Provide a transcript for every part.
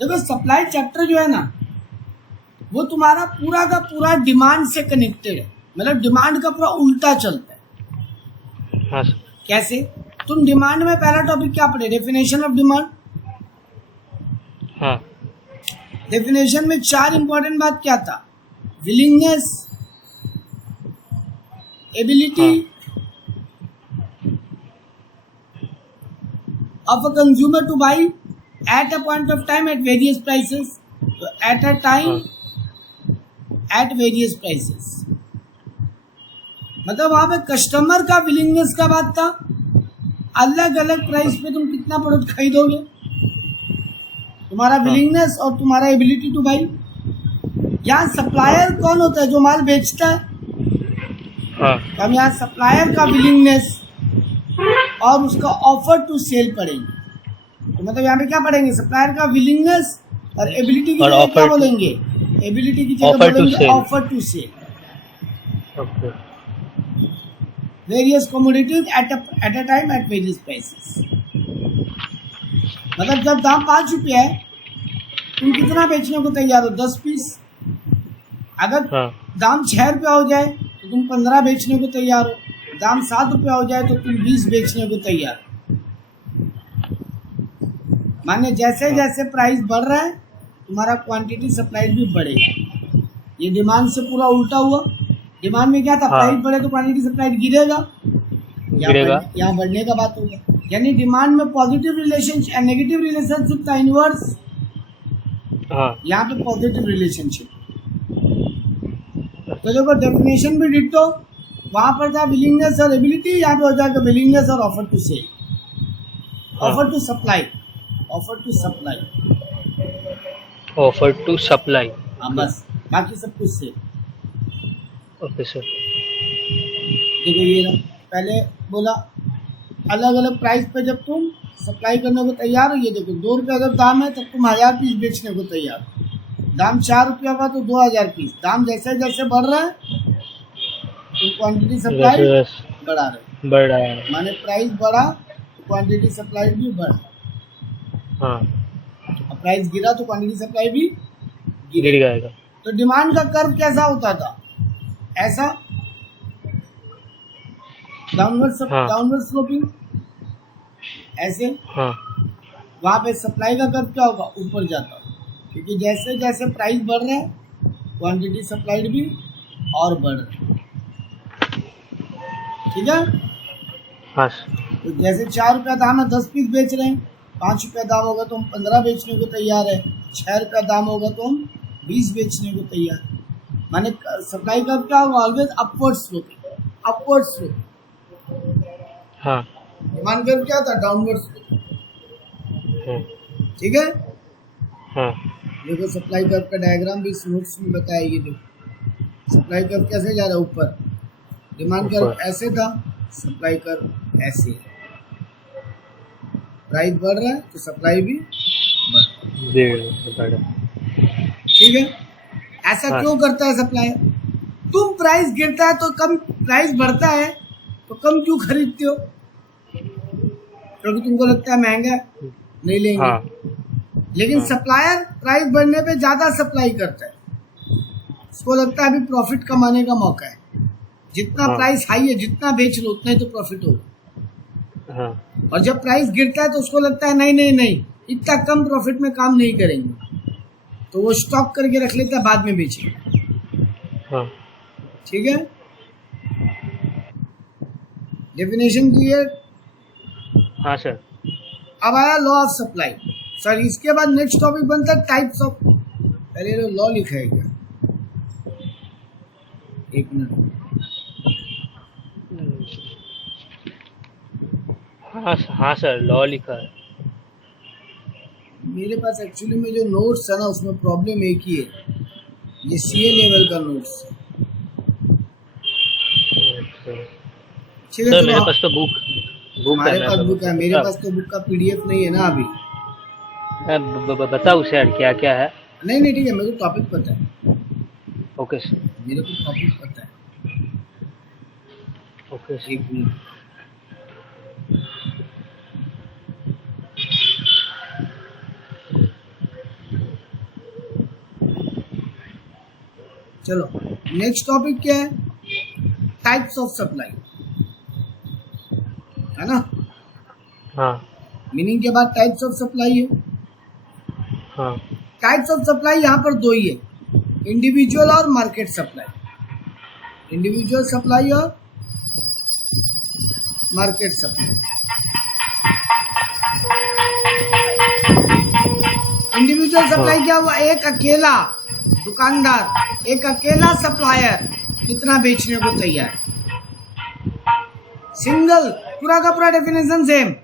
देखो supply chapter जो है ना वो तुम्हारा पूरा का पूरा डिमांड से कनेक्टेड है, मतलब डिमांड का पूरा उल्टा चलता है। हाँ सर। कैसे? तुम डिमांड में पहला टॉपिक क्या पढ़े? Definition of demand. हाँ। डेफिनेशन में 4 इंपॉर्टेंट बात क्या था? Willingness, ability of a consumer to buy at a point of time at various prices. So at a time at various prices, मतलब वहां पे कस्टमर का विलिंगनेस का बात था, अलग अलग प्राइस पे तुम कितना प्रोडक्ट खरीदोगे, तुम्हारा विलिंगनेस और तुम्हारा एबिलिटी टू बाई। यहाँ सप्लायर कौन होता है? जो माल बेचता है। तो हम यहाँ सप्लायर का विलिंगनेस और उसका ऑफर टू सेल पढ़ेंगे। तो मतलब यहाँ पे क्या पढ़ेंगे? सप्लायर का विलिंगनेस और एबिलिटी की जगह क्या बोलेंगे? एबिलिटी की जगह बोलेंगे offer to sell. Various commodities at a time at various prices. मतलब जब दाम 5 रुपया है, तुम कितना बेचने को तैयार हो? 10 पीस। अगर दाम 6 रुपया हो जाए तो तुम 15 बेचने को तैयार हो। दाम 7 रुपया हो जाए तो तुम 20 बेचने को तैयार। माने जैसे जैसे प्राइस बढ़ रहा है तुम्हारा क्वांटिटी सप्लाई भी बढ़ेगा। ये डिमांड से पूरा उल्टा हुआ। डिमांड में क्या था? प्राइस बढ़े तो क्वांटिटी सप्लाई गिरेगा। यहाँ बढ़ने का बात होगा। यानी डिमांड में पॉजिटिव रिलेशनशिप, नेगेटिव रिलेशनशिप था, इनवर्स। यहाँ पे पॉजिटिव रिलेशनशिप। तो देखो डेफिनेशन भी डिट्टो, वहां पर था विलिंगनेस और एबिलिटी, यहाँ पे हो जाएगा विलिंगनेस और offer to sell, offer to supply, offer to supply, offer to supply. हाँ बस, बाकी सब कुछ सेल। Okay sir. देखो ये ना, पहले बोला अलग अलग प्राइस पे जब तुम सप्लाई करने को तैयार हो। ये देखो 2 रुपये अगर दाम है तब तुम 1000 पीस बेचने को तैयार हो। दाम 4 रुपया हुआ तो 2000 पीस। दाम जैसे जैसे बढ़ रहा है तो क्वांटिटी सप्लाई बढ़ रहा है। माने प्राइस बढ़ा तो क्वांटिटी सप्लाई भी बढ़ा। प्राइस गिरा तो क्वांटिटी सप्लाई भी गिर जाएगा। तो डिमांड का कर्व कैसा होता था? ऐसा डाउनवर्ड स्लोपिंग ऐसे। वहां पे सप्लाई का कर्व क्या होगा? ऊपर जाता होगा, क्योंकि जैसे जैसे प्राइस बढ़ रहा है क्वांटिटी सप्लाइड भी और बढ़ रहा है। ठीक है। हाँ। तो जैसे 4 रुपया दाम है 10 पीस बेच रहे हैं, 5 रुपया दाम होगा तो हम 15 बेचने को तैयार है, 6 रुपया दाम होगा तो हम 20 बेचने को तैयार। माने सप्लाई का क्या होगा? Always upward sloping, upward slope. Demand curve क्या था? Downward slope. ठीक है। देखो सप्लाई कर्व का डायग्राम भी इस नोट्स में बताया। ये देखो सप्लाई कर्व कैसे जा रहा है? ऊपर। डिमांड कर्व ऐसे था, सप्लाई कर्व ऐसे है। प्राइस बढ़ रहा है तो सप्लाई भी बढ़ रहा है। ठीक है। ऐसा क्यों करता है सप्लायर? तुम प्राइस गिरता है तो कम, प्राइस बढ़ता है तो कम क्यों खरीदते हो? क्योंकि तुमको लगता है महंगा नहीं लेंगे। लेकिन सप्लायर प्राइस बढ़ने पे ज्यादा सप्लाई करता है, उसको लगता है अभी प्रॉफिट कमाने का मौका है। जितना प्राइस हाई है, जितना बेच लो उतना ही तो प्रॉफिट होगा। और जब प्राइस गिरता है तो उसको लगता है नहीं नहीं नहीं, इतना कम प्रॉफिट में काम नहीं करेंगे, तो वो स्टॉक करके रख लेता है, बाद में बेचेगा। ठीक है। Definition clear? हाँ सर। अब आया लॉ ऑफ सप्लाई। सर इसके बाद नेक्स्ट टॉपिक बनता है टाइप्स ऑफ। पहले लॉ लिखा है क्या? एक मिनट। हाँ सर, लॉ लिखा है। मेरे पास एक्चुअली में जो नोट्स है ना उसमें प्रॉब्लम एक ही है, ये सीए लेवल का नोट्स है। ठीक है। मेरे पास तो बुक हमारे पास बुक है, मेरे पास तो बुक का पीडीएफ नहीं है ना अभी। बताओ सर क्या क्या है। नहीं नहीं ठीक है, मेरे को टॉपिक पता है। Okay sir. मेरे को टॉपिक पता है। Okay sir. एक मिनट। चलो नेक्स्ट टॉपिक क्या है? टाइप्स ऑफ सप्लाई, है ना? हाँ मीनिंग के बाद टाइप्स ऑफ सप्लाई है। हाँ टाइप्स ऑफ सप्लाई यहाँ पर दो ही है, इंडिविजुअल और मार्केट सप्लाई। इंडिविजुअल सप्लाई और मार्केट सप्लाई। इंडिविजुअल सप्लाई क्या हुआ? एक अकेला दुकानदार, एक अकेला सप्लायर कितना बेचने को तैयार है। सिंगल, पूरा का पूरा डेफिनेशन सेम।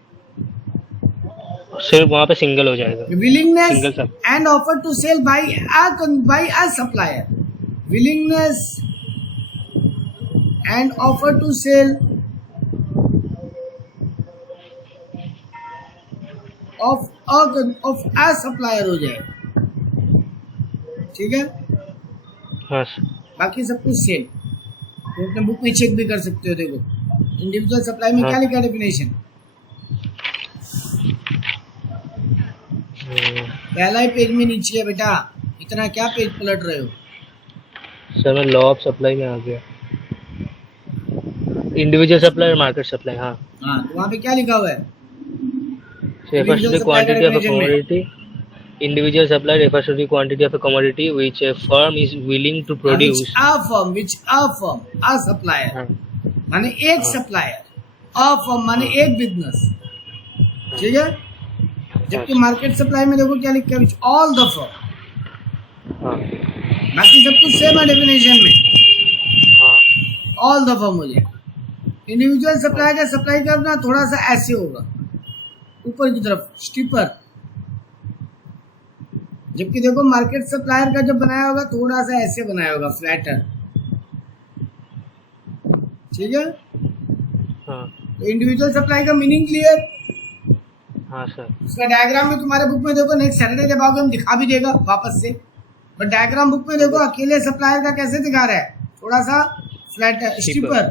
सिर्फ वहाँ पे सिंगल हो जाएगा। विलिंगनेस सिंगल सब। And offer to sell by a supplier. Willingness and offer to sell of a supplier हो जाएगा। ठीक है, हाँ सर। बाकी सब कुछ सेम। तो अपने बुक में चेक भी कर सकते हो। देखो इंडिविजुअल सप्लाई में हाँ। क्या लिखा डेफिनेशन? पहला ही पेज में नीचे है बेटा, इतना क्या पेज पलट रहे हो? सर मैं लॉ ऑफ सप्लाई में आ गया। इंडिविजुअल सप्लाई और मार्केट सप्लाई। हाँ हाँ, तो वहाँ पे क्या लिखा हुआ है? refers to the Individual supply quantity of a definition में। commodity. Individual supply refers to the quantity of a commodity which a firm is willing to produce. which a firm, a supplier हाँ माने एक हाँ। Supplier, a firm माने एक business. ठीक है, जबकि मार्केट सप्लाई में देखो क्या लिखा है? Which all the firm. हाँ बाकी सब कुछ सेम है डेफिनेशन में, हाँ ऑल द फर्म हो जाए। इंडिविजुअल सप्लाई का सप्लाई करना थोड़ा सा ऐसे होगा, ऊपर की तरफ स्टीपर। जबकि देखो मार्केट सप्लायर का जब बनाया होगा थोड़ा सा ऐसे बनाया होगा, फ्लैटर। ठीक है, हाँ तो इंडिविजुअल सप्लाई का मीनिंग क्लियर? हाँ सर। उसका डायग्राम में तुम्हारे बुक में देखो, नेक्स्ट सैटरडे जब आओगे हम दिखा भी देगा वापस से। बट डायग्राम बुक में देखो अकेले सप्लायर का कैसे दिखा रहा है, थोड़ा सा फ्लैटर स्टीपर।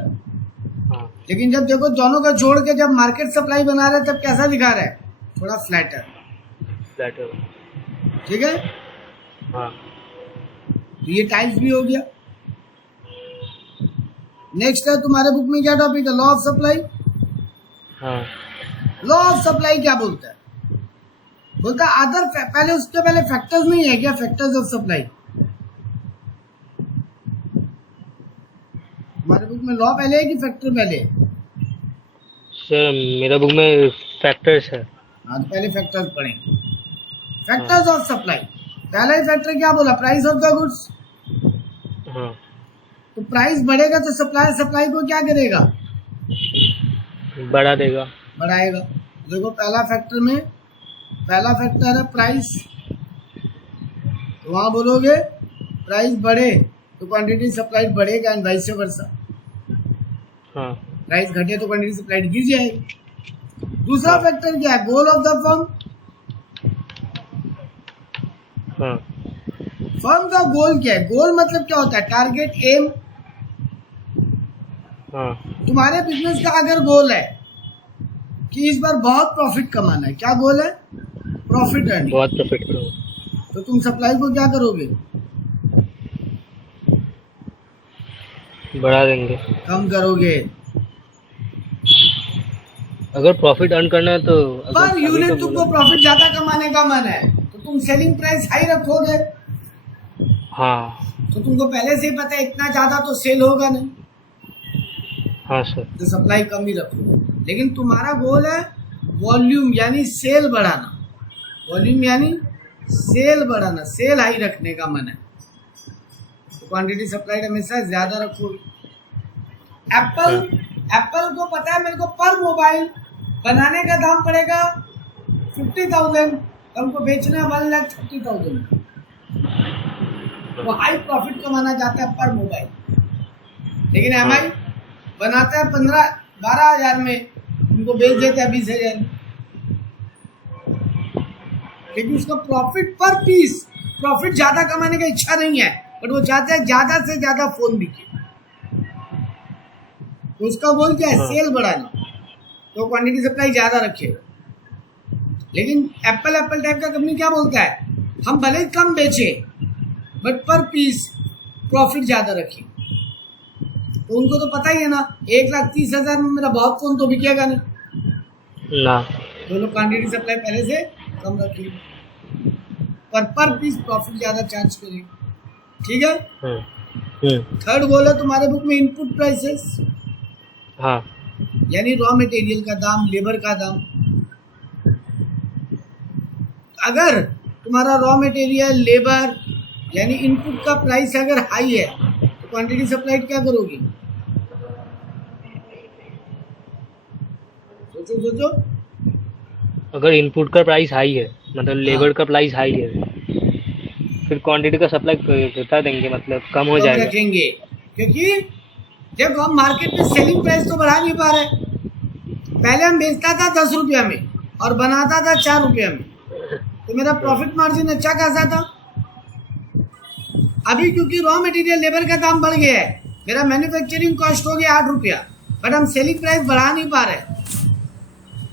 हाँ लेकिन जब देखो दोनों का जोड़ के जब मार्केट सप्लाई बना रहे हैं तब कैसा दिखा रहा है? थोड़ा फ्लैटर। फ्लैटर। ठीक है, हाँ तो ये टाइप्स भी हो गया। नेक्स्ट है तुम्हारे बुक में क्या टॉपिक है? Law of supply. हाँ लॉ ऑफ सप्लाई क्या बोलता है? बोलता है अदर, पहले उसके पहले फैक्टर्स नहीं है क्या? फैक्टर्स ऑफ सप्लाई हमारे बुक में लॉ पहले है कि फैक्टर पहले है? सर मेरा बुक में फैक्टर्स है। हाँ, तो पहले फैक्टर्स पढ़ेंगे। फैक्टर्स ऑफ सप्लाई, पहला ही फैक्टर क्या बोला? Price of the goods. हाँ तो प्राइस बढ़ेगा तो सप्लायर सप्लाई को क्या करेगा? बढ़ा देगा, बढ़ाएगा। देखो पहला फैक्टर में, पहला फैक्टर है प्राइस, तो वहां बोलोगे प्राइस बढ़े तो क्वांटिटी सप्लाइड बढ़ेगा एंड वाइस वर्सा। हाँ प्राइस घटे तो क्वांटिटी सप्लाइड गिर जाएगी। दूसरा हाँ। फैक्टर क्या है? Goal of the firm. हाँ फर्म का गोल क्या है? गोल मतलब क्या होता है? Target, aim. हाँ तुम्हारे बिजनेस का अगर गोल है कि इस बार बहुत प्रॉफिट कमाना है, क्या गोल है? Profit earning. बहुत प्रॉफिट करो। तो तुम सप्लाई को क्या करोगे? बढ़ा देंगे। कम करोगे। अगर प्रॉफिट अर्न करना है तो पर यूनिट तुमको प्रॉफिट ज्यादा कमाने का मन है तो तुम सेलिंग प्राइस हाई रखोगे। हाँ तो तुमको पहले से ही पता है इतना ज्यादा तो सेल होगा नहीं, हाँ सर। तो सप्लाई कम ही रखोगे। लेकिन तुम्हारा गोल है वॉल्यूम यानी सेल बढ़ाना। वॉल्यूम यानी सेल बढ़ाना, सेल हाई रखने का मन है, तो क्वांटिटी सप्लाइड हमेशा ज्यादा रखोगे। एप्पल को पता है मेरे को पर मोबाइल बनाने का दाम पड़ेगा 50,000, हमको बेचना 1,30,000। वो हाई प्रॉफिट कमाना चाहता है पर मोबाइल, लेकिन एमआई बनाता है 12,000 में, उनको बेच देता है 20,000 में। लेकिन उसका प्रॉफिट पर पीस, प्रॉफिट ज्यादा कमाने की इच्छा नहीं है, बट वो चाहता है ज्यादा से ज्यादा फोन बिके। तो उसका गोल क्या है? सेल बढ़ाना, तो क्वांटिटी सप्लाई ज्यादा रखेगा। लेकिन एप्पल टाइप का कंपनी क्या बोलता है? हम भले ही कम बेचे बट पर पीस प्रॉफिट ज्यादा रखें। तो उनको तो पता ही है ना 1,30,000 में मेरा बहुत फोन तो बिकेगा नहीं, ना। तो लोग क्वांटिटी सप्लाई पहले से कम रखेंगे, पर पीस प्रॉफिट ज्यादा चार्ज करेंगे। ठीक है। थर्ड गोल है तुम्हारे बुक में इनपुट प्राइसेस, हाँ यानी रॉ मटेरियल का दाम, लेबर का दाम। अगर तुम्हारा रॉ मटेरियल, लेबर यानी इनपुट का प्राइस अगर हाई है तो क्वांटिटी सप्लाई क्या करोगी? सोचो सोचो। अगर इनपुट का प्राइस हाई है, मतलब लेबर का प्राइस हाई है, फिर क्वांटिटी का सप्लाई बता देंगे, मतलब कम हो जाएगा। रखेंगे, क्योंकि जब हम मार्केट में सेलिंग प्राइस तो बढ़ा नहीं पा रहे। पहले हम बेचता था 10 रुपया में और बनाता था 4 रुपया में, तो मेरा प्रॉफिट मार्जिन अच्छा खासा था। अभी क्योंकि रॉ मटेरियल, लेबर का दाम बढ़ गया है, मेरा मैन्युफैक्चरिंग कॉस्ट हो गया 8 रुपया, बट हम सेलिंग प्राइस बढ़ा नहीं पा रहे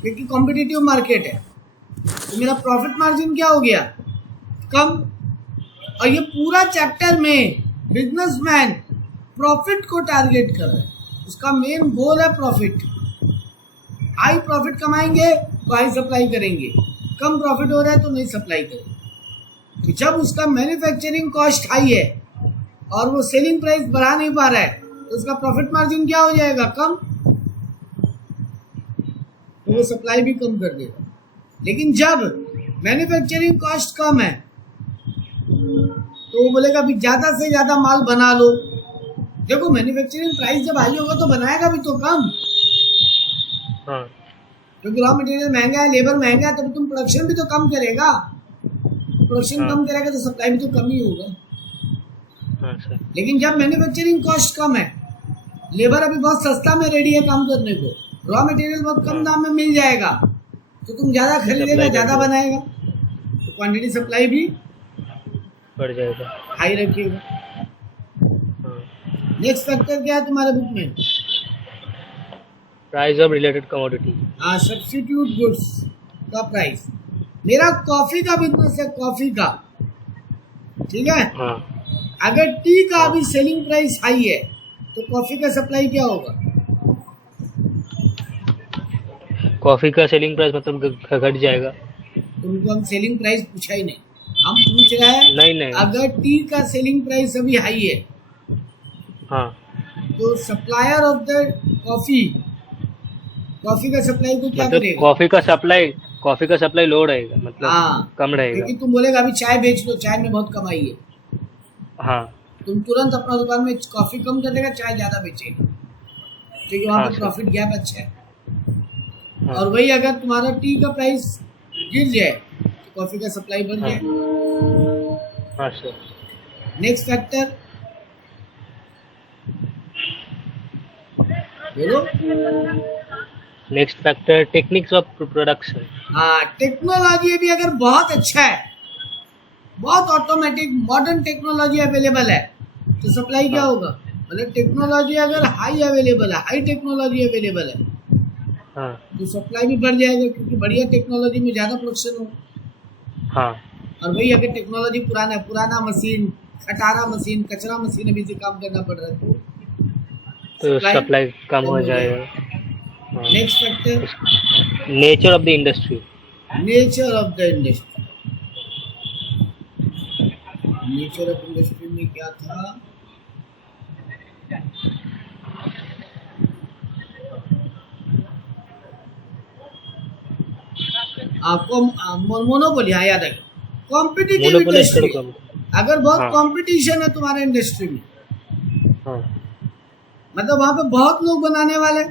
क्योंकि कॉम्पिटिटिव मार्केट है। तो मेरा प्रॉफिट मार्जिन क्या हो गया? कम। और ये पूरा चैप्टर में बिजनेसमैन प्रॉफिट को टारगेट कर रहे हैं, उसका मेन गोल है प्रॉफिट। हाई प्रॉफिट कमाएंगे तो हाई सप्लाई करेंगे, कम प्रॉफिट हो रहा है तो नहीं सप्लाई करेंगे। तो जब उसका मैन्युफैक्चरिंग कॉस्ट हाई है और वो सेलिंग प्राइस बढ़ा नहीं पा रहा है तो उसका प्रॉफिट मार्जिन क्या हो जाएगा? कम। तो वो सप्लाई भी कम कर देगा। लेकिन जब मैन्युफैक्चरिंग कॉस्ट कम है तो वो बोलेगा अभी ज्यादा से ज्यादा माल बना लो। देखो मैन्युफैक्चरिंग प्राइस जब हाई होगा तो बनाएगा भी तो कम, क्योंकि रॉ मटेरियल महंगा है, लेबर महंगा है, तब तुम प्रोडक्शन भी तो कम करेगा। प्रोडक्शन कम करेगा तो सप्लाई भी तो कम ही होगा। लेकिन जब मैन्युफैक्चरिंग कॉस्ट कम है, लेबर अभी बहुत सस्ता में रेडी है काम करने को, रॉ मटेरियल बहुत कम दाम में मिल जाएगा, तो तुम ज्यादा खरीदेगा, ज्यादा बनाएगा, तो क्वांटिटी सप्लाई भी बढ़ जाएगा, हाई रखिएगा। नेक्स्ट फैक्टर क्या है तुम्हारे बुक में? Price of related commodity. हाँ, सब्स्टिट्यूट गुड्स का प्राइस। मेरा कॉफी का बिजनेस है, कॉफी का, ठीक है। हाँ। अगर टी का अभी सेलिंग प्राइस हाई है तो कॉफी का सप्लाई क्या होगा? कॉफी का सेलिंग प्राइस मतलब घट जाएगा। तुमको हम सेलिंग प्राइस पूछा ही नहीं, हम पूछ रहे हैं नहीं। अगर टी का सेलिंग प्राइस अभी हाई है, हाँ, तो सप्लायर ऑफ द कॉफी का सप्लाई को क्या मतलब करेगा? कॉफी का सप्लाई लो रहेगा, मतलब हाँ, कम रहेगा। क्योंकि तुम बोलेगा अभी चाय बेच लो, चाय में बहुत कमाई है। हाँ, तुम तुरंत अपना दुकान में कॉफी कम कर देगा, चाय ज्यादा बेचेगा, क्योंकि वहाँ पे प्रॉफिट गैप अच्छा है। हाँ, और वही अगर तुम्हारा टी का प्राइस गिर जाए तो कॉफी का सप्लाई बढ़ जाए। हाँ सर। नेक्स्ट फैक्टर बोलो। Next factor techniques of production. हाँ, टेक्नोलॉजी भी अगर बहुत अच्छा है, बहुत ऑटोमेटिक मॉडर्न टेक्नोलॉजी अवेलेबल है, तो सप्लाई क्या होगा? मतलब टेक्नोलॉजी अगर हाई अवेलेबल है, हाई टेक्नोलॉजी अवेलेबल है, हाँ, तो सप्लाई भी बढ़ जाएगा, क्योंकि बढ़िया टेक्नोलॉजी में ज्यादा प्रोडक्शन होगा। हाँ। और वही अगर टेक्नोलॉजी पुराना मशीन, खटारा मशीन, कचरा मशीन अभी से काम करना पड़ रहा है तो सप्लाई कम हो जाएगा। Next factor nature of the industry. Nature of the industry. Nature of industry में क्या था? आपको मोनोपोली, हाँ याद है, कॉम्पिटिटिव इंडस्ट्री। अगर बहुत कंपटीशन है तुम्हारे इंडस्ट्री में, हाँ, मतलब वहां पे बहुत लोग बनाने वाले,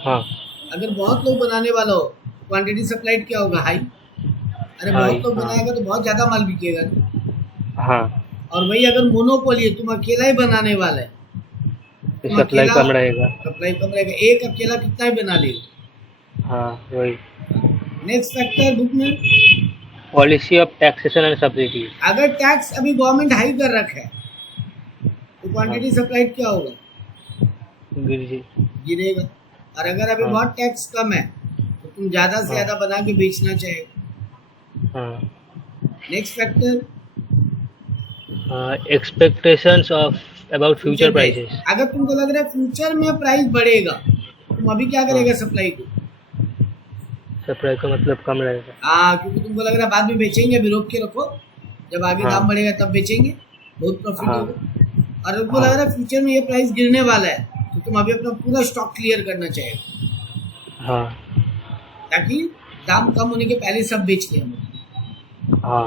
हाँ, अगर बहुत लोग बनाने वाला हो, क्वांटिटी सप्लाइड क्या होगा? हाई। अरे बहुत लोग बनाएगा तो बहुत ज्यादा माल बिकेगा। हाँ। और वही अगर मोनोपोली है, तुम अकेला ही बनाने वाला है, सप्लाई कम रहेगा। सप्लाई कम रहेगा, एक अकेला कितना ही बना लेगा। हाँ, वही। नेक्स्ट फैक्टर बुक में policy of taxation and subsidy. अगर टैक्स अभी गवर्नमेंट हाई कर रखा है तो क्वांटिटी सप्लाइड क्या होगा? गिरेगा। और अगर अभी बहुत टैक्स कम है तो तुम ज्यादा से ज्यादा बना के बेचना चाहेगा। Next factor expectations of about future prices. अगर तुमको लग रहा है फ्यूचर में प्राइस बढ़ेगा, तुम अभी क्या करेगा सप्लाई को? सप्लाई का मतलब कम रहेगा। हाँ, क्योंकि तुमको लग रहा है बाद में बेचेंगे, अभी रोक के रखो, जब आगे हाँ। दाम बढ़ेगा तब बेचेंगे, बहुत प्रॉफिट हाँ। होगा। और तुमको हाँ। लग रहा है फ्यूचर में ये प्राइस गिरने वाला है, तो तुम अभी अपना पूरा स्टॉक क्लियर करना चाहिए, हाँ। ताकि दाम कम होने के पहले सब बेच लें हम। हाँ।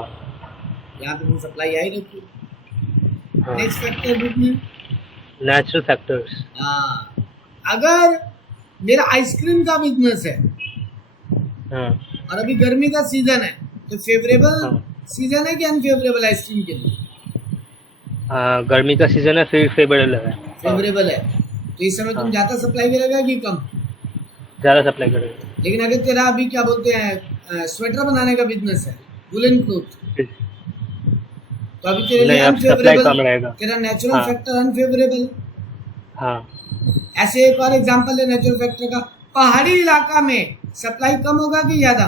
यहाँ पे तुम सप्लाई आई रखो। हाँ। नेक्स्ट फैक्टर बुक में, नेचुरल फैक्टर्स। हाँ, अगर मेरा आइसक्रीम का बिजनेस है हाँ। और अभी गर्मी का सीजन है, तो फेवरेबल हाँ। सीजन है कि अनफेवरेबल आइसक्रीम के लिए? गर्मी का सीजन है, फिर फेवरेबल है। फेवरेबल है, तो इस समय तुम हाँ। ज्यादा सप्लाई करेगा कि कम? ज़्यादा सप्लाई करेगा। लेकिन अगर तेरा अभी क्या बोलते हैं स्वेटर बनाने का बिजनेस है, वुलन क्लोथ, तो अभी तेरे लिए नहीं, अब सप्लाई कम अनफेवरेबल, रहेगा। तेरा नेचुरल हाँ। Factor unfavourable. हाँ। ऐसे एक और एग्जांपल है नेचुरल फैक्टर का, पहाड़ी इलाका में सप्लाई कम होगा कि ज्यादा?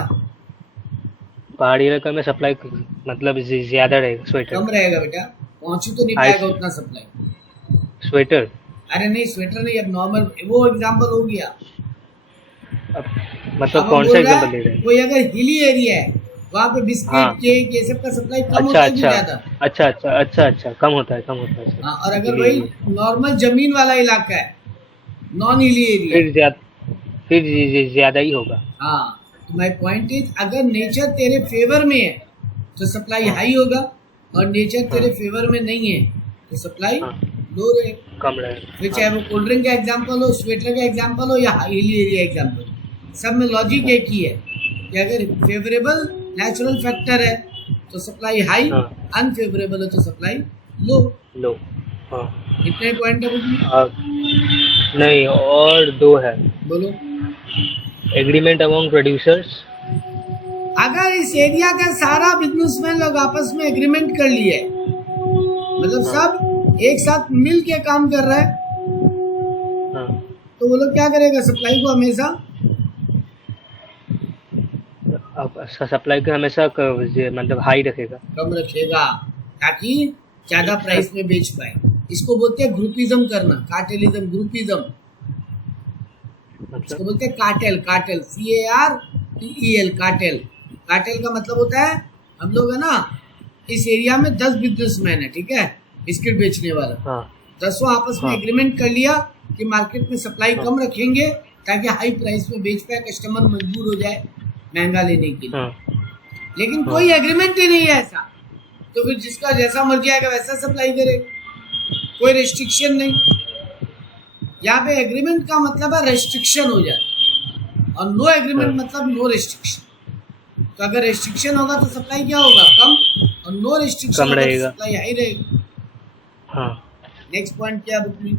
पहाड़ी इलाका में सप्लाई मतलब ज़्यादा रहेगा। स्वेटर। कम रहेगा बेटा, पहुंच ही तो नहीं पाएगा उतना सप्लाई। स्वेटर। अरे नहीं, स्वेटर नहीं, अब नॉर्मल वो एग्जांपल हो गया। अब मतलब अब कौन बोल सा रहा एग्जांपल है, दे रहे हैं? कोई अगर हिली एरिया है, वहाँ पे बिस्किट, हाँ। केक, ये सब का सप्लाई कम अच्छा होता है कि अच्छा ज्यादा? अच्छा अच्छा अच्छा अच्छा, कम होता है, कम होता है। हाँ, और अगर वही नॉर्मल जमीन वाला इलाका है, नॉन हिली एरिया, फिर ज्यादा ही होगा। हाँ, तो माय पॉइंट इज, अगर नेचर तेरे फेवर में है तो सप्लाई हाँ। हाई होगा, और नेचर तेरे हाँ। फेवर में नहीं है तो सप्लाई हाँ। लो रहेगा। कम रहेगा। फिर चाहे वो कोल्ड ड्रिंक का एग्जांपल हो, स्वेटर का एग्जांपल हो, या हिली एरिया एग्जांपल, सब में लॉजिक एक ही है कि अगर फेवरेबल नेचुरल फैक्टर है तो सप्लाई हाई, हाँ। अनफेवरेबल है तो सप्लाई लो। लो। हाँ। कितने पॉइंट है उसमें? नहीं, और दो है। बोलो। Agreement among producers. अगर इस एरिया का सारा बिजनेसमैन लोग आपस में एग्रीमेंट कर लिए, मतलब हाँ। सब एक साथ मिल के काम कर रहा है, हाँ। तो वो लोग क्या करेगा, सप्लाई को हमेशा अब सप्लाई को हमेशा मतलब हाई रखेगा। कम रखेगा, ताकि ज्यादा प्राइस में बेच पाए। इसको बोलते हैं ग्रुपिज्म करना, कार्टेलिज्म, ग्रुपिज्म। इसको मतलब बोलते हैं cartel, cartel, CARTEL, cartel. Cartel का मतलब होता है, हम लोग है ना, इस एरिया में 10 बिजनेसमैन है, ठीक है, बिस्किट बेचने वाला, हाँ। 10 आपस में हाँ। एग्रीमेंट कर लिया कि मार्केट में सप्लाई हाँ। कम रखेंगे ताकि हाई प्राइस में बेच पाए, कस्टमर मजबूर हो जाए महंगा लेने के लिए। हाँ। लेकिन हाँ। कोई एग्रीमेंट ही नहीं है ऐसा, तो फिर जिसका जैसा मर्जी आएगा वैसा सप्लाई करे, कोई रेस्ट्रिक्शन नहीं। यहाँ पे एग्रीमेंट का मतलब है रेस्ट्रिक्शन हो जाए, और नो एग्रीमेंट मतलब नो रेस्ट्रिक्शन। तो अगर रेस्ट्रिक्शन होगा तो सप्लाई क्या होगा, कम, और नो रेस्ट्रिक्शन कम होगा तो रहेगा। सप्लाई हाई रहेगी। हाँ। नेक्स्ट पॉइंट क्या बुक में?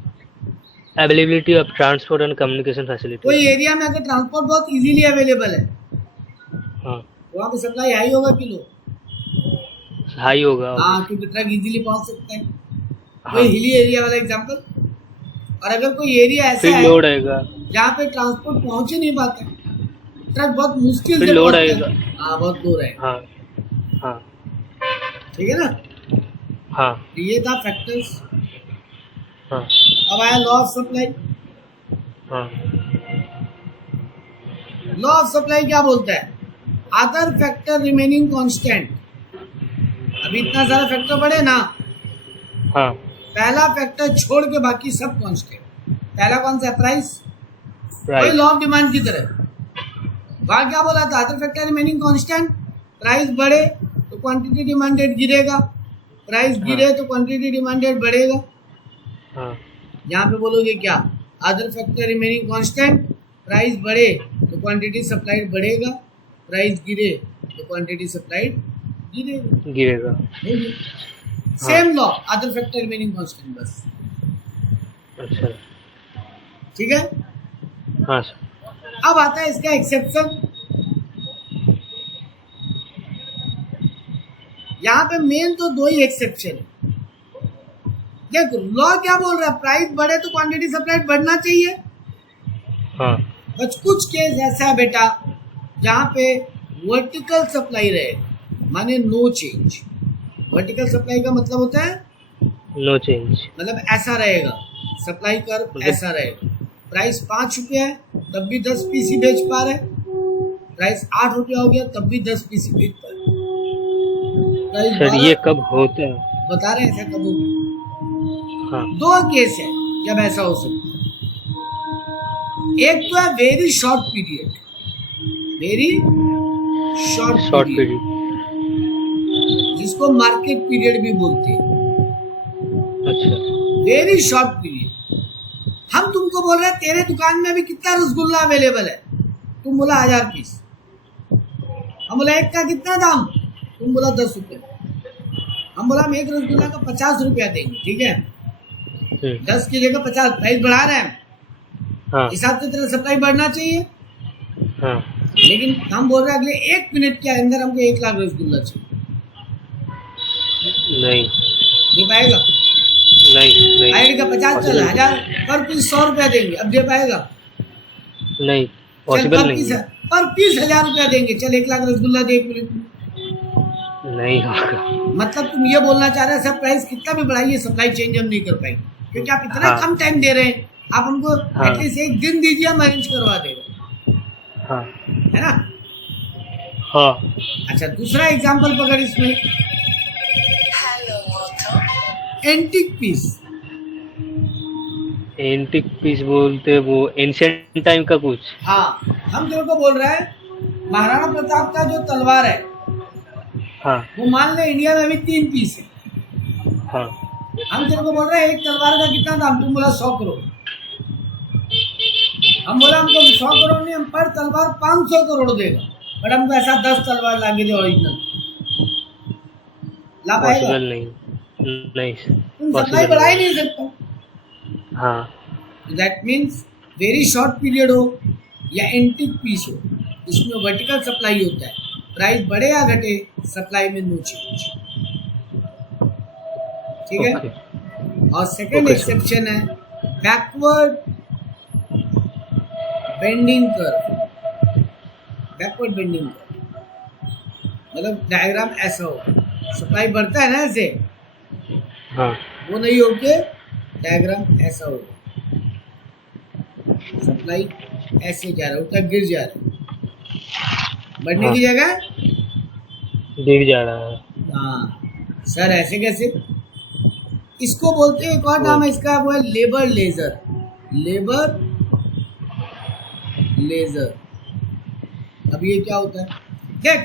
Availability of transport and communication facility. कोई एरिया में अगर ट्रांसपोर्ट बहुत इजीली अवेलेबल है, हाँ। वहाँ पे सप्लाई हाई होगा कि लो? हाई होगा। हाँ, क्योंकि ट्रक इजीली पहुँच सकते हैं। हाँ। कोई हिली एरिया वाला एग्जांपल। और अगर कोई एरिया ऐसा फिर है लोड आएगा। जहाँ पे ट्रांसपोर्ट पहुँच ही नहीं पाता, ट्रक बहुत मुश्किल फिर से लोड पहुँचता है। आएगा। हाँ, बहुत दूर है, हाँ। हाँ। ठीक है ना। हाँ। तो ये था फैक्टर्स। हाँ। अब आया लॉ ऑफ सप्लाई। हाँ। लॉ ऑफ सप्लाई क्या बोलता है? Other factor remaining constant. अभी इतना सारा फैक्टर बढ़े ना, हाँ। पहला फैक्टर छोड़ के बाकी सब कांस्टेंट। पहला कौन सा है? प्राइस। वही राइट। लॉ ऑफ डिमांड की तरह। वहां क्या बोला था? Other factor remaining constant. Price बढ़े तो क्वांटिटी डिमांडेड गिरेगा, प्राइस गिरे तो क्वांटिटी डिमांडेड बढ़ेगा। हाँ। यहाँ पे बोलोगे क्या? Other factor remaining constant, price बढ़े तो क्वांटिटी सप्लाइड बढ़ेगा, प्राइस गिरे तो क्वांटिटी सप्लाइड गिरेगा। गिरेगा। Same law, other factor remaining constant, बस। अच्छा। ठीक है। हाँ सर। अब आता है इसका एक्सेप्शन। यहाँ पे मेन तो दो ही एक्सेप्शन है। देख, लॉ क्या बोल रहा है? प्राइस बढ़े तो क्वांटिटी सप्लाइड बढ़ना चाहिए। हाँ। बस कुछ केस ऐसा है बेटा जहाँ पे वर्टिकल सप्लाई रहेगा, माने नो चेंज। वर्टिकल सप्लाई का मतलब होता है नो चेंज। मतलब ऐसा रहेगा, सप्लाई कर मतलब- ऐसा रहेगा। प्राइस 5 रुपये है तब भी 10 पीस ही बेच पा रहे, प्राइस 8 रुपया हो गया तब भी 10 पीस ही बेच पा रहे। प्राइस सर 12 ये कब होता है? बता रहे हैं ऐसा कब होगा। हाँ 2 केस है जब ऐसा हो सकता है। एक तो है very short period, very short short period, period. जिसको मार्केट पीरियड भी बोलते हैं। अच्छा वेरी शॉर्ट पीरियड। हम तुमको बोल रहे हैं तेरे दुकान में अभी कितना रसगुल्ला अवेलेबल है, तुम बोला 1000 पीस। हम बोला एक का कितना दाम, तुम बोला 10 रुपये। हम बोला हम एक रसगुल्ला का 50 रुपया देंगे, ठीक है, 10 की जगह 50, प्राइस बढ़ा रहे हैं। हाँ हिसाब से तेरा सप्लाई बढ़ना चाहिए, हाँ लेकिन हम बोल रहे हैं अगले 1 मिनट के अंदर हमको 1 लाख रसगुल्ला चाहिए। नहीं दे पाएगा? नहीं आएगा 50, चल Possible 1000 पर पीस 100 रुपया देंगे, अब दे पाएगा? नहीं, चल पॉसिबल पर नहीं पीस है। पर पीस 1000 रुपया देंगे, चल 1 लाख रसगुल्ला दे 1 मिनट में। नहीं होगा। मतलब तुम ये बोलना चाह रहे हैं सर प्राइस कितना भी बढ़ाइए सप्लाई चेंज हम नहीं कर पाएंगे, क्योंकि आप इतना हाँ। कम टाइम दे रहे हैं। आप हमको हाँ। एटलीस्ट 1 दिन दीजिए, हम अरेंज करवा देंगे, हाँ है ना। हाँ अच्छा दूसरा एग्जांपल पकड़ इसमें, एंटिक पीस। एंटिक पीस बोलते वो एंशियंट टाइम का कुछ। हाँ हम तेरे को बोल रहे हैं महाराणा प्रताप का जो तलवार है हाँ वो मान ले इंडिया में अभी 3 पीस है। हाँ हम तेरे को बोल रहे हैं एक तलवार का कितना दाम, तुम बोला 100 करोड़। हम बोला हमको 100 करोड़ नहीं, हम पर तलवार 500 करोड़ देगा, बट हमको ऐसा 10 तलवार लाके दे ओरिजिनल। ला पाएगा? पॉसिबल नहीं तुम सप्लाई बढ़ा ही नहीं सकता। हाँ that means very short period हो या एंटिक पीस हो, इसमें वर्टिकल सप्लाई होता है, प्राइस बढ़े या घटे सप्लाई में नो चेंज, ठीक है। ओके। और सेकंड Okay, एक्सेप्शन है backward bending curve. Backward bending curve मतलब डायग्राम ऐसा हो, सप्लाई बढ़ता है ना ऐसे, हाँ वो नहीं होके डायग्राम ऐसा होगा, सप्लाई ऐसे जा रहा है, उल्टा गिर जा रहा है, बढ़ने हाँ। की जगह गिर जा रहा है। हाँ सर ऐसे कैसे, इसको बोलते हैं, एक और नाम है इसका, वो है लेबर लेजर। Labour laser. अब ये क्या होता है, देख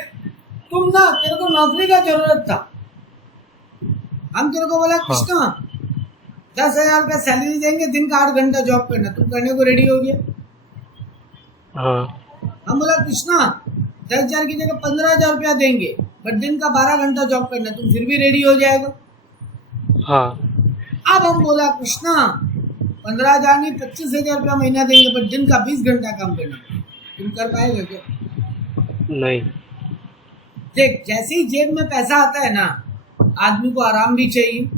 तुम ना, तेरे को नौकरी का जरूरत था, हम तेरे को बोला कृष्णा 10,000 रुपया सैलरी देंगे, दिन का 8 घंटा जॉब करना, तुम करने को रेडी हो गया। हाँ हम बोला कृष्णा 10,000 की जगह 15,000 रुपया देंगे, बट दिन का 12 घंटा जॉब करना, तुम फिर भी रेडी हो जाएगा। हाँ अब हम बोला कृष्णा 15,000 नहीं 25,000 रुपया महीना देंगे, बट दिन का 20 घंटा काम करना, तुम कर पाएगा क्या? नहीं। देख जैसे ही जेब में पैसा आता है ना, आदमी को आराम भी चाहिए,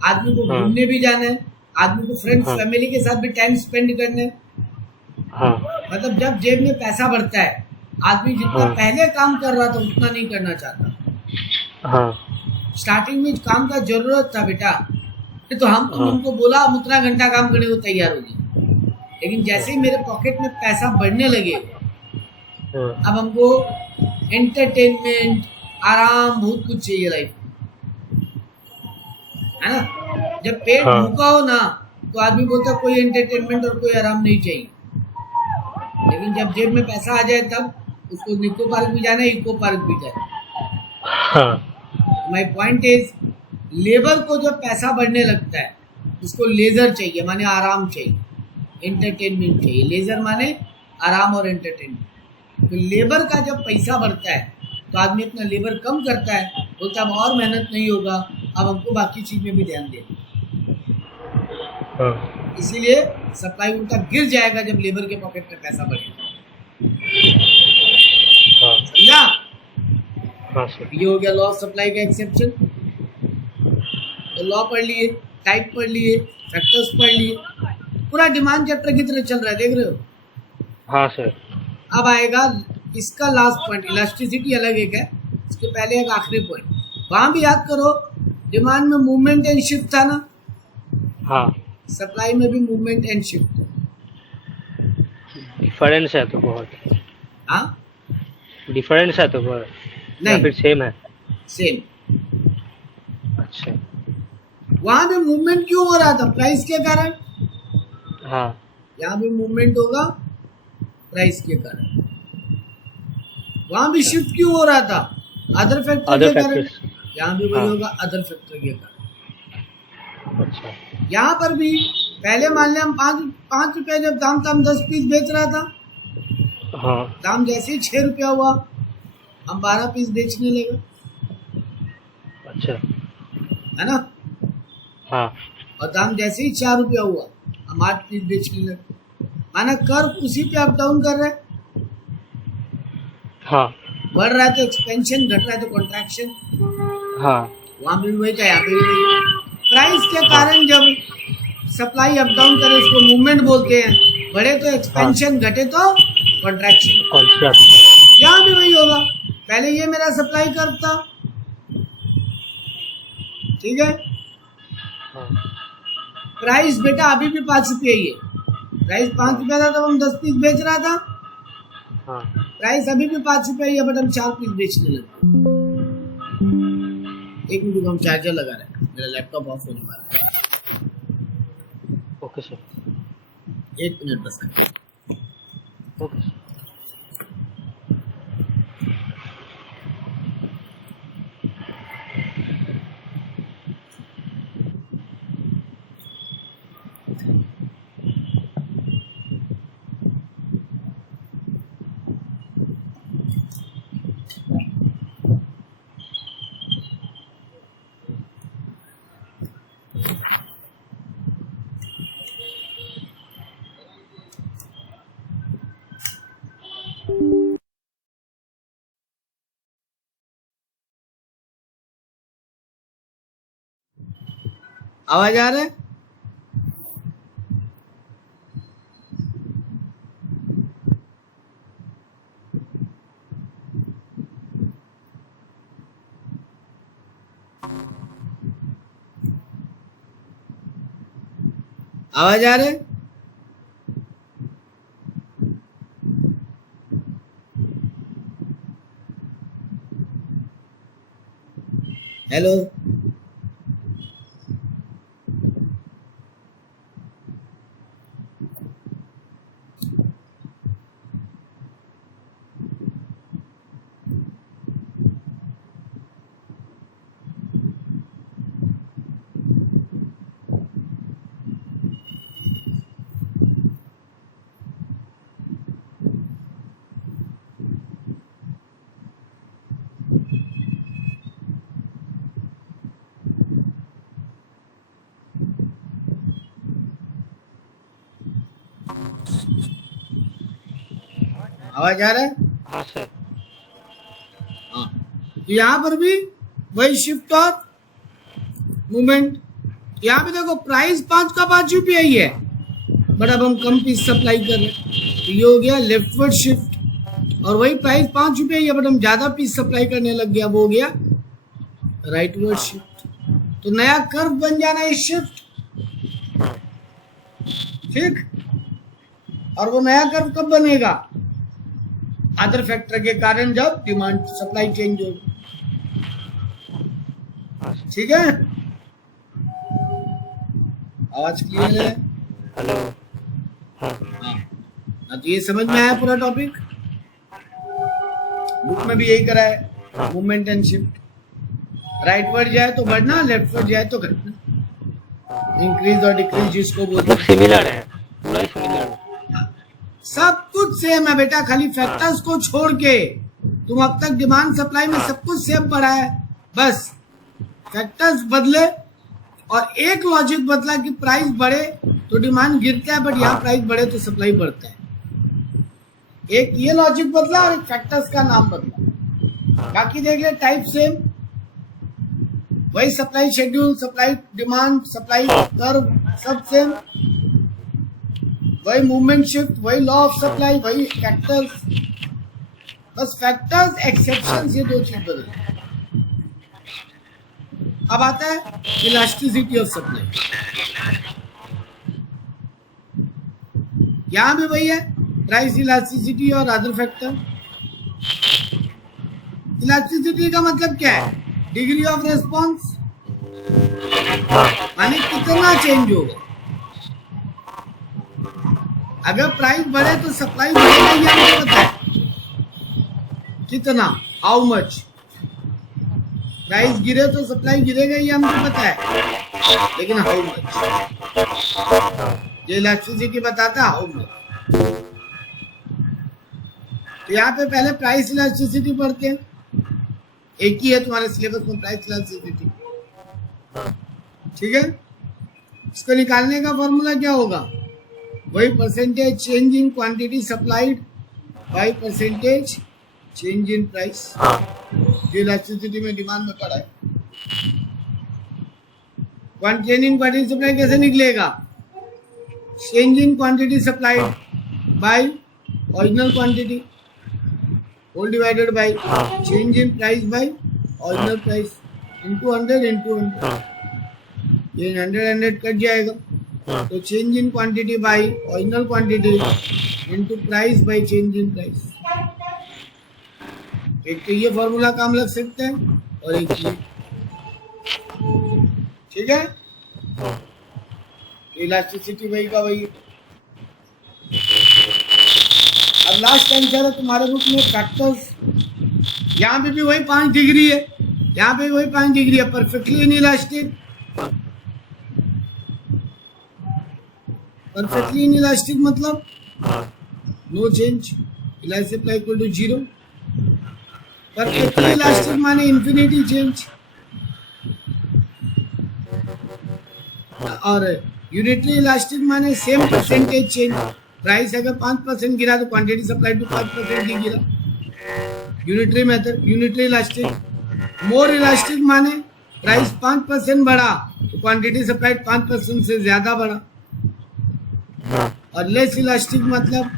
आदमी को हाँ। घूमने भी जाना है, आदमी को फ्रेंड्स हाँ। फैमिली के साथ भी टाइम स्पेंड करना है। हाँ मतलब जब जेब में पैसा बढ़ता है, आदमी जितना हाँ। पहले काम कर रहा था उतना नहीं करना चाहता। हाँ स्टार्टिंग में काम का जरूरत था बेटा, तो हम तुमको बोला हम उतना घंटा काम करने को तैयार हो गए, लेकिन जैसे ही मेरे पॉकेट में पैसा बढ़ने लगे, हाँ अब हमको एंटरटेनमेंट आराम बहुत कुछ चाहिए लाइफ में, है ना। जब पेट हाँ। भूखा हो ना तो आदमी बोलता कोई एंटरटेनमेंट और कोई आराम नहीं चाहिए, लेकिन जब जेब में पैसा आ जाए तब उसको निको पार्क भी जाना है, इको पार्क भी जाए। हाँ माय पॉइंट इज लेबर को जब पैसा बढ़ने लगता है उसको लेजर चाहिए, माने आराम चाहिए, एंटरटेनमेंट चाहिए। लेजर माने आराम और एंटरटेनमेंट। तो लेबर का जब पैसा बढ़ता है तो आदमी अपना लेबर कम करता है, बोलता अब और मेहनत नहीं होगा, अब हमको बाकी चीज में भी ध्यान देना। हाँ इसीलिए सप्लाई उनका गिर जाएगा जब लेबर के पॉकेट में पैसा बढ़ेगा। हाँ समझा? हाँ सर। ये हो गया लॉ ऑफ सप्लाई का एक्सेप्शन। तो लॉ पढ़ लिए, टाइप पढ़ लिए, फैक्टर्स पढ़ लिए, पूरा डिमांड चैप्टर की तरह चल रहा है, देख रहे हो। हाँ सर। अब आएगा इसका लास्ट पॉइंट, इलास्टिसिटी अलग एक है, इसके पहले एक आखिरी पॉइंट। वहां भी याद करो डिमांड में मूवमेंट एंड शिफ्ट था ना, हाँ सप्लाई में भी मूवमेंट एंड शिफ्ट है। डिफरेंस है तो बहुत, हाँ डिफरेंस है तो बहुत, या नहीं फिर सेम है? सेम। अच्छा वहां भी मूवमेंट क्यों हो रहा था? प्राइस के कारण। हाँ यहाँ भी मूवमेंट होगा प्राइस के कारण। वहां भी शिफ्ट क्यों हो रहा था? अदर फैक्टर अदर के कारण। फैक्टर्स। यहाँ भी वही हाँ। होगा अदर फैक्टर के कारण। अच्छा यहाँ पर भी पहले मान लिया हम पाँच रुपए जब दाम था, हम 10 पीस बेच रहा था। हाँ दाम जैसे ही 6 रुपया हुआ हम 12 पीस बेचने लगे, अच्छा है ना। हाँ और दाम जैसे ही 4 रुपया हुआ हम 8 पीस बेचने लगे। माना कर्व उसी पे अप डाउन कर रहा है। हाँ बढ़ रहा है तो एक्सपेंशन, घट रहा है तो कॉन्ट्रैक्शन। हाँ वहां भी वही था, यहाँ पे भी वही। प्राइस के कारण जब सप्लाई अप डाउन करे उसको मूवमेंट बोलते हैं। बढ़े तो एक्सपेंशन, घटे तो कॉन्ट्रैक्शन। कॉन्ट्रैक्ट। यहाँ भी वही होगा। पहले ये मेरा सप्लाई कर्व था, ठीक है। हाँ प्राइस बेटा अभी भी 5 रुपये ही है। प्राइस 5 रुपया था तब हम 10 पीस बेच रहा था। हाँ प्राइस अभी भी 5 रुपये ही है, बट हम 4 पीस बेचने लगे। एक मिनट हम चार्जर लगा रहे हैं, मेरा लैपटॉप ऑफ होने वाला है। ओके सर, 1 मिनट बस। Okay sir. आवाज आ रहा है? आवाज आ रहा है? हेलो, आवाज आ रहा है? हाँ सर। हाँ, तो यहाँ पर भी वही शिफ्ट और मूवमेंट। यहाँ पे देखो प्राइस 5 का 5 रुपया ही है, बट अब हम कम पीस सप्लाई कर रहे हैं, तो ये हो गया लेफ्टवर्ड शिफ्ट। और वही प्राइस 5 रुपया ही है, बट हम ज्यादा पीस सप्लाई करने लग गया, वो हो गया राइटवर्ड शिफ्ट। तो नया कर्व बन जाना है शिफ्ट, ठीक। और वो नया कर्व कब बनेगा? अदर फैक्टर के कारण, जब डिमांड सप्लाई चेंज होगी, ठीक है। आवाज क्लियर है? हेलो। हाँ हाँ, तो ये समझ में आया पूरा टॉपिक? बुक में भी यही करा है, मूवमेंट एंड शिफ्ट। राइटवर्ड जाए तो बढ़ना, लेफ्टवर्ड जाए तो घटना, इंक्रीज और डिक्रीज जिसको बोलते हैं। सिमिलर है, पूरा सिमिलर है। सब कुछ सेम है बेटा, खाली फैक्टर्स को छोड़ के। तुम अब तक डिमांड सप्लाई में सब कुछ सेम पढ़ा है, बस फैक्टर्स बदले और एक लॉजिक बदला कि प्राइस बढ़े तो डिमांड गिरता है, बट यहाँ प्राइस बढ़े तो सप्लाई बढ़ता है। एक ये लॉजिक बदला और एक फैक्टर्स का नाम बदला। बाकी देख ले टाइप सेम, वही supply schedule, supply demand, supply curve सब सेम, वही मूवमेंट शिफ्ट, वही लॉ ऑफ सप्लाई, वही फैक्टर्स। बस फैक्टर्स एक्सेप्शन, ये दो चीज बदल। अब आता है इलास्टिसिटी ऑफ सप्लाई। यहां भी वही है, प्राइस इलास्टिसिटी और अदर फैक्टर। इलास्टिसिटी का मतलब क्या है? डिग्री ऑफ रेस्पॉन्स, माने कितना चेंज होगा। अगर प्राइस बढ़े तो सप्लाई बढ़ेगा, ये हमको पता है। कितना, हाउ मच। प्राइस गिरे तो सप्लाई गिरेगा, ये हमको पता है, लेकिन हाउ मच, ये इलास्टिसिटी बताता है हाउ मच। तो यहाँ पे पहले प्राइस इलास्टिसिटी पढ़ते हैं, एक ही है तुम्हारे सिलेबस में प्राइस इलास्टिसिटी, ठीक है। इसको निकालने का फॉर्मूला क्या होगा? वही percentage change in quantity supplied by percentage change in price, जो इलास्टिसिटी में डिमांड में पड़ा है। चेंज इन क्वांटिटी सप्लाई कैसे निकलेगा? Change in quantity supplied by original quantity whole divided by change in price by original price into 100 into 100। ये 100 cut जाएगा, तो change in quantity by original quantity into price by change in price. एक तो ये formula काम लग सकते हैं और एक ये, ठीक है। इलास्टिसिटी वही का वही। अब लास्ट आंसर है तुम्हारे बुक में फैक्टर्स। यहाँ पे भी वही 5 डिग्री है, यहाँ पे वही 5 डिग्री है। परफेक्टली इनइलास्टिक, परफेक्टली इनइलास्टिक मतलब no change, elastic supply equal to 0। Perfectly elastic माने इंफिनिटी चेंज, और यूनिटरी इलास्टिक माने सेम परसेंटेज चेंज। प्राइस अगर 5% गिरा तो क्वांटिटी सप्लाई टू 5% ही गिरा। Unitary method, unitary elastic. मोर इलास्टिक माने प्राइस 5% बढ़ा तो क्वांटिटी सप्लाई 5% से ज्यादा बढ़ा। और लेस इलास्टिक मतलब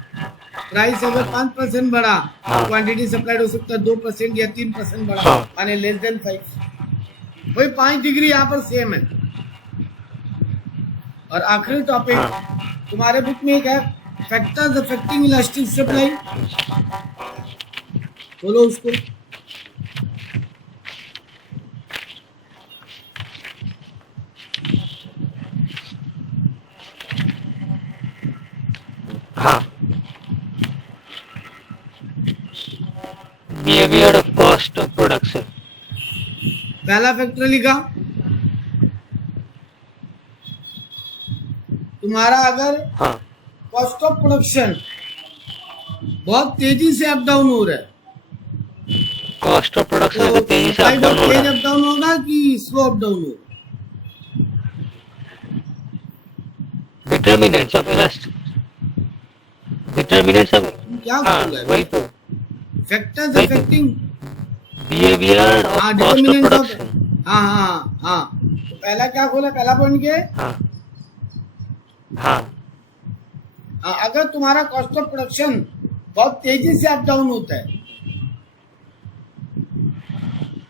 प्राइस अगर 5% बढ़ा तो क्वांटिटी सप्लाइड हो सकता है 2% या 3% बढ़ा, माने लेस देन 5। वही 5 डिग्री यहाँ पर सेम है। और आखिरी टॉपिक तुम्हारे बुक में एक है फैक्टर्स अफेक्टिंग इलास्टिक सप्लाई, बोलो उसको। हाँ, behaviour of cost of production. पहला फैक्टर लिखा तुम्हारा, अगर हाँ, कॉस्ट ऑफ प्रोडक्शन बहुत तेजी से अप डाउन हो रहा है, कॉस्ट ऑफ प्रोडक्शन तो अगर तेजी से सप्लाई अप डाउन हो तेज रहा अप डाउन होगा कि स्लो अप डाउन होगा? है, determinants of elastic, determinants of, क्या हाँ बोला है? वही तो, factors affecting behaviour of cost of determinants of, production. हाँ हाँ हाँ। तो पहला क्या खोला, पहला पॉइंट क्या है? हाँ हाँ अगर तुम्हारा कॉस्ट ऑफ प्रोडक्शन बहुत तेजी से अप डाउन होता है,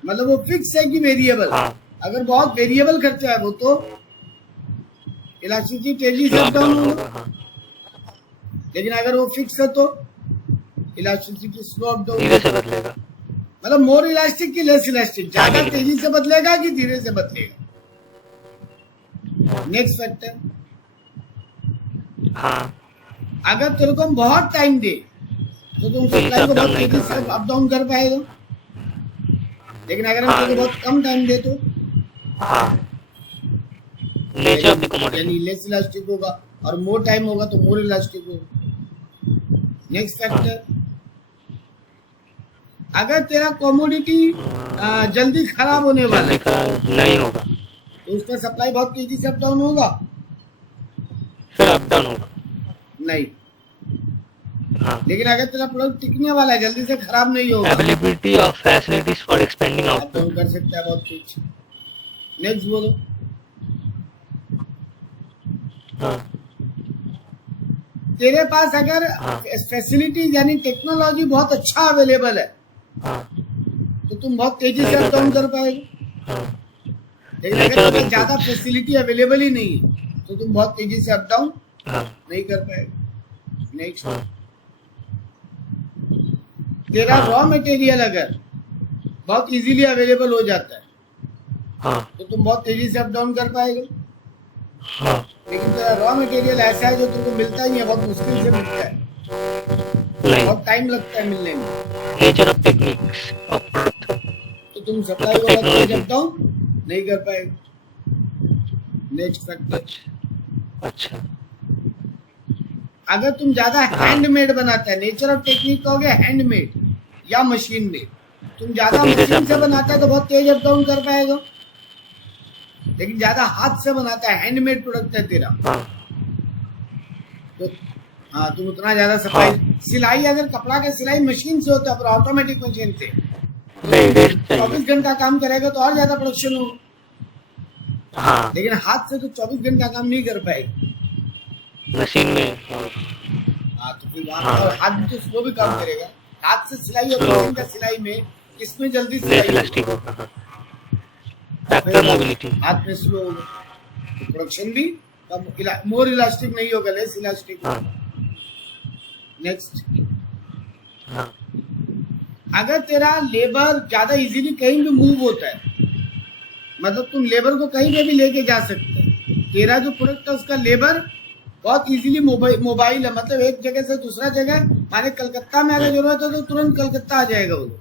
मतलब वो फिक्स है कि वेरिएबल? हाँ, अगर बहुत वेरिएबल खर्चा है वो तो इलास्टिसिटी तेजी से slow up up down down होगा। होगा। हाँ, लेकिन अगर वो फिक्स है तो इलास्टिसिटी स्लो अप डाउन, धीरे से बदलेगा। मतलब मोर इलास्टिक की लेस इलास्टिक, ज्यादा तेजी से बदलेगा कि धीरे से बदलेगा? नेक्स्ट फैक्टर, हाँ, अगर तेरे को हम बहुत टाइम दे तो तुम सप्लाई को बहुत तेजी से अप डाउन कर पाएगा, लेकिन अगर हम तुझे बहुत कम टाइम दे तो हाँ, नेचर ऑफ द कमोडिटी। यानी लेस इलास्टिक होगा, और मोर टाइम होगा तो मोर इलास्टिक होगा। नेक्स्ट फैक्टर, अगर तेरा कमोडिटी जल्दी खराब होने वाला है नहीं होगा तो उसका सप्लाई बहुत तेजी से अप डाउन होगा? फिर अप डाउन होगा। नहीं। हाँ, लेकिन अगर तेरा प्रोडक्ट टिकने वाला है, जल्दी से खराब नहीं होगा, availability of facilities for expanding up output. Down कर सकता है बहुत तेज। नेक्स्ट बोलो। हाँ, तेरे पास अगर हाँ। फैसिलिटी यानी टेक्नोलॉजी बहुत अच्छा अवेलेबल है हाँ, तो तुम बहुत तेजी से अप डाउन कर पाएगे। हाँ, लेकिन अगर नेचर ऑफ तुम्हें ज्यादा इनपुट। फैसिलिटी अवेलेबल ही नहीं है तो तुम बहुत तेजी से अप डाउन हाँ नहीं कर पाएगा। नेक्स्ट, हाँ तेरा हाँ रॉ मटेरियल अगर बहुत इजीली अवेलेबल हो जाता है हाँ तो तुम बहुत तेजी से अप डाउन कर पाएगा। हाँ लेकिन तेरा रॉ मटेरियल ऐसा है जो तुमको मिलता ही है, बहुत मुश्किल से मिलता है, नहीं। बहुत टाइम लगता है मिलने में, nature of techniques of product. तो तुम सप्लाई को बहुत तेज अप डाउन नहीं कर पाएगा। नेक्स्ट फैक्टर, अच्छा अगर तुम ज्यादा हाँ। हैंडमेड बनाता है, नेचर ऑफ टेक्निक कहोगे हैंडमेड या मशीन मेड, तुम ज्यादा तो तेज मशीन up से down। बनाता है तो बहुत तेज अप डाउन कर पाएगा। लेकिन ज्यादा हाथ से बनाता है, हैंडमेड प्रोडक्ट है तेरा, हाँ तो हाँ तुम उतना ज्यादा सप्लाई हाँ। सिलाई, अगर कपड़ा का सिलाई मशीन से होता है पर ऑटोमेटिक मशीन से, नहीं, रेस्ट चाहिए। 24 घंटा काम करेगा तो और ज्यादा प्रोडक्शन होगा। हाँ लेकिन हाथ से तो 24 घंटा काम नहीं कर पाएगा। मशीन में। हाँ तो फिर वहाँ हाँ। और हाथ भी तो स्लो भी काम हाँ। करेगा। हाथ से सिलाई और Slow। मशीन का सिलाई में किसमें जल्दी लेस सिलाई होगी? इलास्टिक होगा। हाँ फैक्टर मोबिलिटी। हाथ में स्लो होगा तो प्रोडक्शन भी कम, मोर इलास्टिक नहीं होगा, लेस इलास्टिक। हाँ नेक्स्ट, हाँ अगर तेरा लेबर ज्यादा इजीली कहीं भी मूव होता है, मतलब तुम लेबर को कहीं पे भी लेके जा सकते हो, तेरा जो प्रोडक्ट है उसका लेबर बहुत इजीली मोबाइल है, मतलब एक जगह से दूसरा जगह, माने कलकत्ता में अगर जरूरत है तो तुरंत कलकत्ता आ जाएगा वो लोग,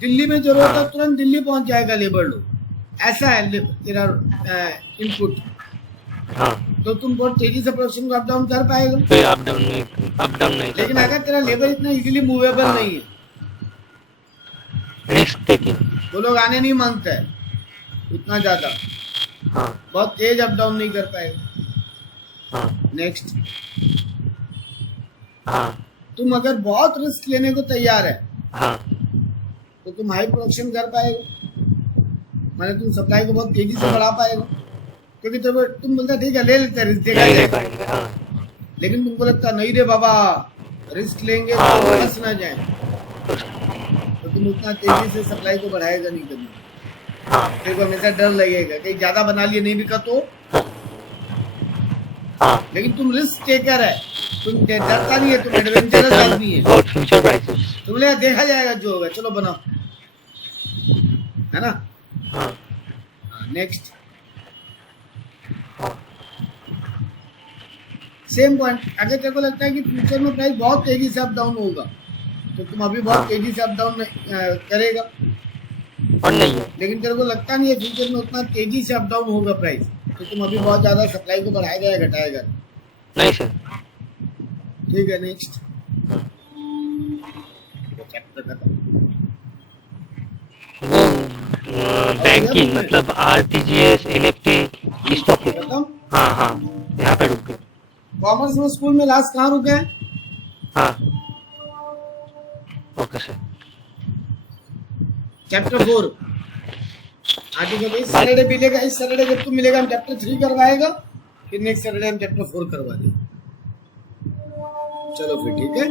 दिल्ली में जरूरत है तुरंत दिल्ली पहुंच जाएगा लेबर लोग, ऐसा है तेरा इनपुट। हाँ तो तुम बहुत तेजी से प्रोडक्शन को अप डाउन कर पाएगा। फिर अप डाउन नहीं कर लेकिन पाएगा। अगर तेरा लेबर इतना इजीली मूवेबल हाँ। नहीं है, रिस्क टेकिंग। वो लोग आने नहीं मांगता है उतना ज्यादा, हाँ बहुत तेज अप डाउन नहीं कर पाएगा। हाँ नेक्स्ट, हाँ तुम अगर बहुत रिस्क लेने को तैयार है हाँ तो तुम हाई प्रोडक्शन कर पाएगा, माने तुम सप्लाई को बहुत तेजी से बढ़ा पाएगा, क्योंकि तुम बोलता ठीक है ले लेते रिस्क देखा नहीं ले जाए, पाएंगे। हाँ लेकिन तुमको लगता नहीं रे बाबा रिस्क लेंगे हाँ, तो वही। फंस ना जाए, तो तुम उतना तेजी से सप्लाई को बढ़ाएगा नहीं कभी। हाँ तेरे को हमेशा डर लगेगा कहीं ज्यादा बना लिए नहीं बिका तो, हाँ लेकिन तुम रिस्क टेकर है, तुम डरता नहीं है, तुम एडवेंचरस आदमी है, और फ्यूचर प्राइसेस। तुम ले देखा जाएगा जो होगा चलो बनाओ, है ना। हाँ नेक्स्ट, हाँ सेम पॉइंट, अगर तेरे को लगता है कि फ्यूचर में प्राइस बहुत तेजी से अप डाउन होगा तो तुम अभी बहुत हाँ। तेजी से अप डाउन करेगा, और नहीं है। लेकिन तेरे को लगता नहीं है फ्यूचर में उतना तेजी से अप डाउन होगा प्राइस, तो तुम अभी बहुत ज्यादा सप्लाई को बढ़ाएगा या घटाएगा। नहीं सर। ठीक है। नेक्स्ट, चैप्टर खत्म। वो बैंकिंग मतलब आरटीजीएस एनएफटी स्टॉक। खत्म। हाँ हाँ यहाँ पे रुक गए। कॉमर्स में स्कूल में लास्ट कहाँ रुके हैं? हाँ ओके सर। चैप्टर 4 आर्टिकल इस सैटरडे मिलेगा, इस सैटरडे जब तुम मिलेगा हम चैप्टर 3 करवाएगा, फिर नेक्स्ट सैटरडे हम चैप्टर 4 करवा देंगे। चलो फिर ठीक है।